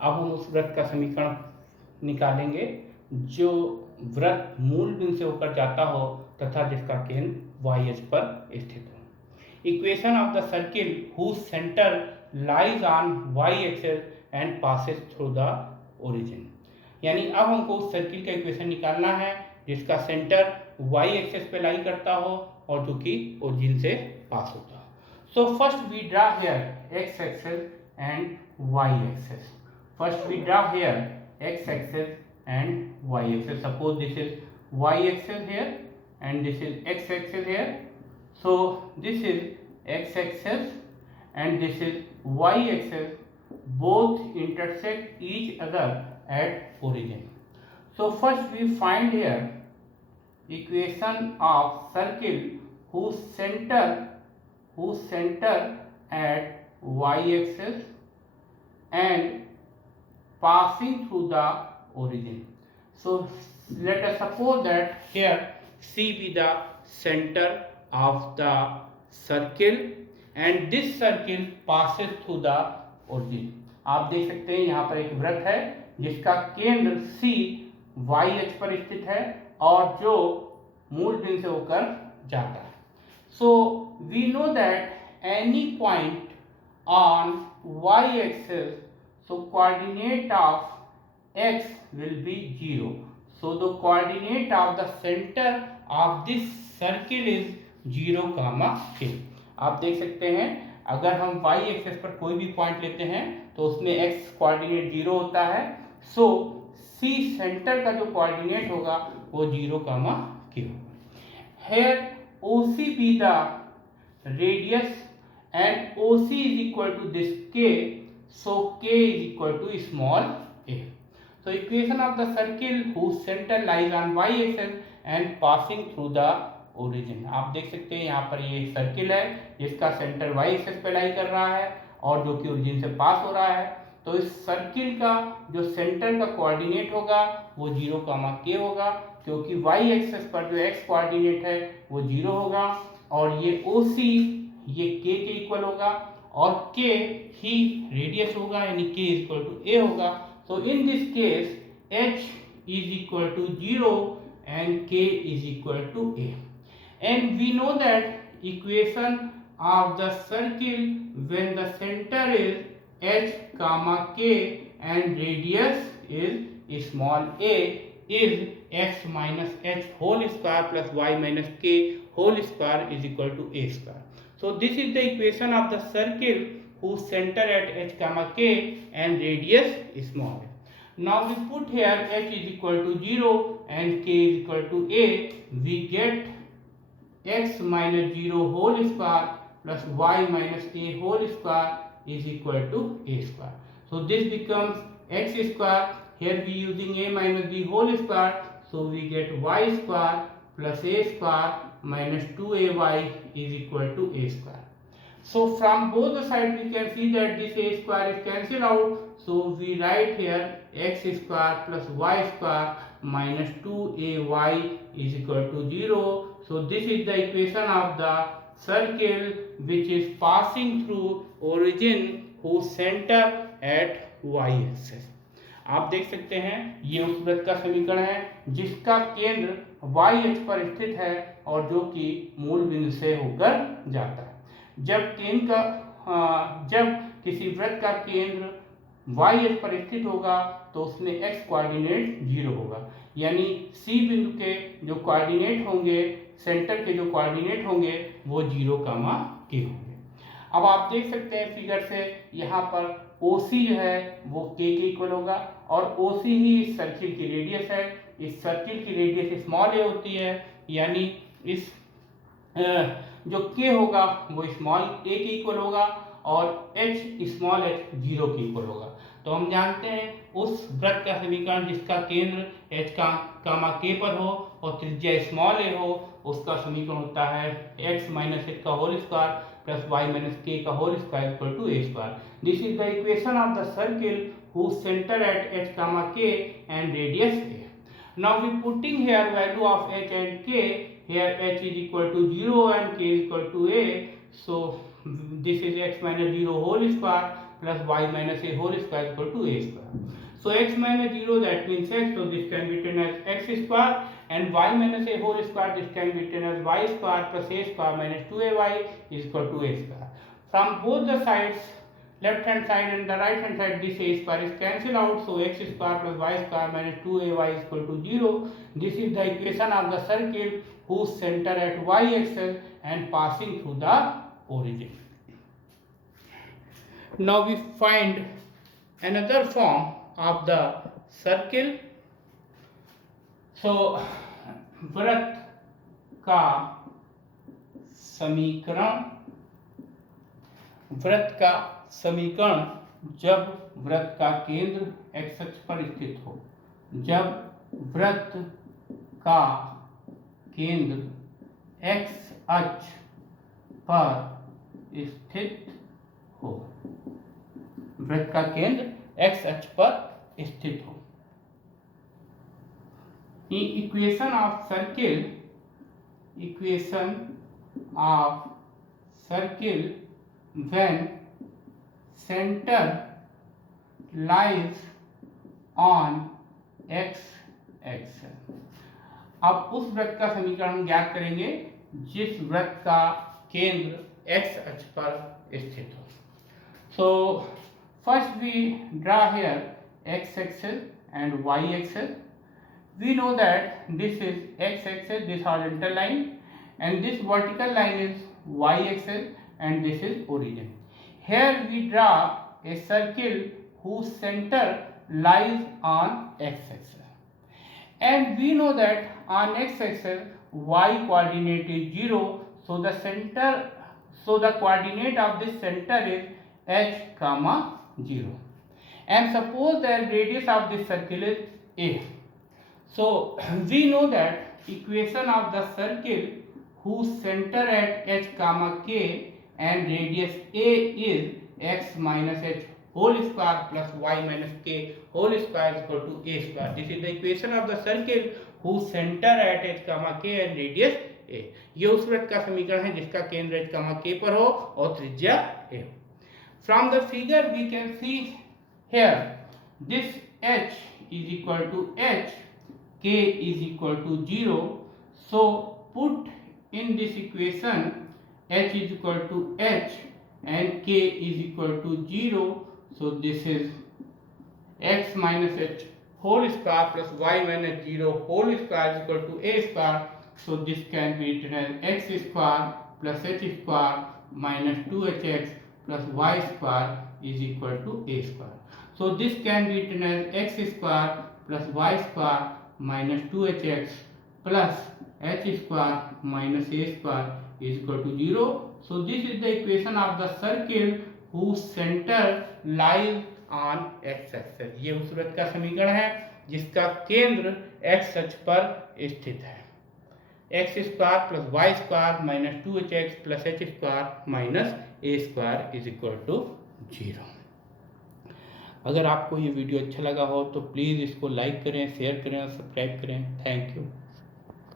अब हम उस वृत्त का समीकरण निकालेंगे जो वृत्त मूल बिंदु से होकर जाता हो तथा जिसका केंद्र y अक्ष पर स्थित हो। Equation of the circle whose center lies on y axis and passes through the origin। यानी अब हमको उस सर्किल का इक्वेशन निकालना है जिसका सेंटर y एक्सिस पे लाई करता हो और जो कि ओरिजिन से पास होता हो। So first we draw here x axis and y axis. First we draw here x axis and y axis. Suppose this is y axis here and this is x axis here. So this is x axis and this is y axis, both intersect each other at origin. So first we find here equation of circle whose center at y axis and passing through the origin. So let us suppose that here C be the center of the circle and this circle passes through the origin। आप देख सकते हैं यहाँ पर एक वृत्त है जिसका केंद्र C y अक्ष पर स्थित है और जो मूल बिंदु से होकर जाता है। So we know that any point on y axis, so coordinate of x will be 0. So the coordinate of the center of this circle is 0, k। आप देख सकते हैं अगर हम y एक्सिस पर कोई भी पॉइंट लेते हैं तो उसमें x कोऑर्डिनेट 0 होता है। सो C सेंटर का जो कोऑर्डिनेट होगा वो 0, k होगा। Here OC be the radius and OC is equal to this k, so k is equal to small a। So equation of the circle whose center lies on y axis and passing through the origin। आप देख सकते हैं यहाँ पर ये circle है जिसका centre y axis पे लाई कर रहा है और जो कि ओरिजिन से पास हो रहा है। तो इस सर्किल का जो सेंटर का कोऑर्डिनेट होगा वो 0, k होगा क्योंकि y एक्सिस पर जो x कोऑर्डिनेट है वो 0 होगा और ये OC ये k के इक्वल होगा और k ही रेडियस होगा यानी k is equal to a होगा। So in this case h is equal to 0 and k is equal to a। And we know that equation of the circle when the center is h, k and radius is small a is x minus h whole square plus y minus k whole square is equal to a square। So this is the equation of the circle whose center at h, k and radius is small a। Now we put here h is equal to 0 and k is equal to a, we get x minus 0 whole square plus y minus a whole square is equal to a square। So this becomes x square, here we using a minus b whole square, so we get y square plus a square minus 2ay is equal to a square। So from both the sides we can see that this a square is cancelled out, so we write here x square plus y square minus 2ay is equal to 0। So this is the equation of the circle which is passing through origin whose center at y axis। आप देख सकते हैं ये उस वृत्त का समीकरण है जिसका केंद्र y अक्ष पर स्थित है और जो कि मूल बिंदु से होकर जाता है। जब किसी वृत्त का केंद्र y अक्ष पर स्थित होगा तो उसमें x कोऑर्डिनेट 0 होगा यानी C बिंदु के जो कोऑर्डिनेट होंगे सेंटर के जो कोऑर्डिनेट होंगे वो 0, k होंगे। अब आप देख सकते हैं फिगर से यहाँ पर OC जो है वो k के इक्वल होगा और OC ही इस सर्किल की रेडियस है। इस सर्किल की रेडियस स्मॉल a होती है यानी इस जो k होगा वो स्मॉल a के इक्वल होगा और h स्मॉल h 0 के इक्वल होगा। तो हम जानते हैं उस वृत्त का समीकरण जिसका केंद्र h, k पर हो और त्रिज्या स्मॉल a हो उसका समीकरण होता है x माइनस h का whole square plus y minus k का whole square equal to a square. This is the equation of the circle whose center at h, k and radius a। Now we putting here value of h and k, here h is equal to 0 and k is equal to a, so this is x minus 0 whole square plus y minus a whole square equal to a square. So x minus 0, that means x, so this can be written as x square, and y minus a whole square, this can be written as y square plus a square minus 2ay is equal to a square. From both the sides, left hand side and the right hand side, this a square is cancelled out, so x square plus y square minus 2ay is equal to 0. This is the equation of the circle whose center at y-axis and passing through the origin. Now we find another form of the circle. So वृत्त का समीकरण, वृत्त का समीकरण जब वृत्त का केंद्र x अक्ष पर स्थित हो, जब वृत्त का केंद्र x अक्ष पर स्थित हो, वृत्त का केंद्र x अक्ष पर स्थित हो. Equation of circle, equation of circle when center lies on x axis. अब उस वृत्त का समीकरण हम ज्ञात करेंगे जिस वृत्त का केंद्र x अक्ष पर स्थित हो. So first we draw here x axis and y axis. We know that this is x axis, this horizontal line, and this vertical line is y axis, and this is origin. Here we draw a circle whose center lies on x axis, and we know that on x axis y coordinate is 0, so the coordinate of this center is h comma 0, and suppose that radius of this circle is a. So we know that equation of the circle whose center at h comma k and radius a is x minus h whole square plus y minus k whole square is equal to a square. This is the equation of the circle whose center at h comma k and radius a. ये उस वृत्त का समीकरण है जिसका केंद्र h comma k पर हो और त्रिज्या a. From the figure we can see here this h is equal to h, k is equal to 0. So put in this equation h is equal to h and k is equal to 0. So this is x minus h whole square plus y minus 0 whole square is equal to a square. So this can be written as x square plus h square minus 2hx plus y square is equal to a square. So this can be written as x square plus y square minus 2hx plus h square minus a square is equal to 0. So this is the equation of the circle whose center lies on x axis. ये उस वृत्त का समीकरण है जिसका केंद्र x अक्ष पर स्थित है. x square plus y square minus 2hx plus h square minus a square is equal to 0. अगर आपको ये वीडियो अच्छा लगा हो तो प्लीज़ इसको लाइक करें, शेयर करें और सब्सक्राइब करें. Thank you.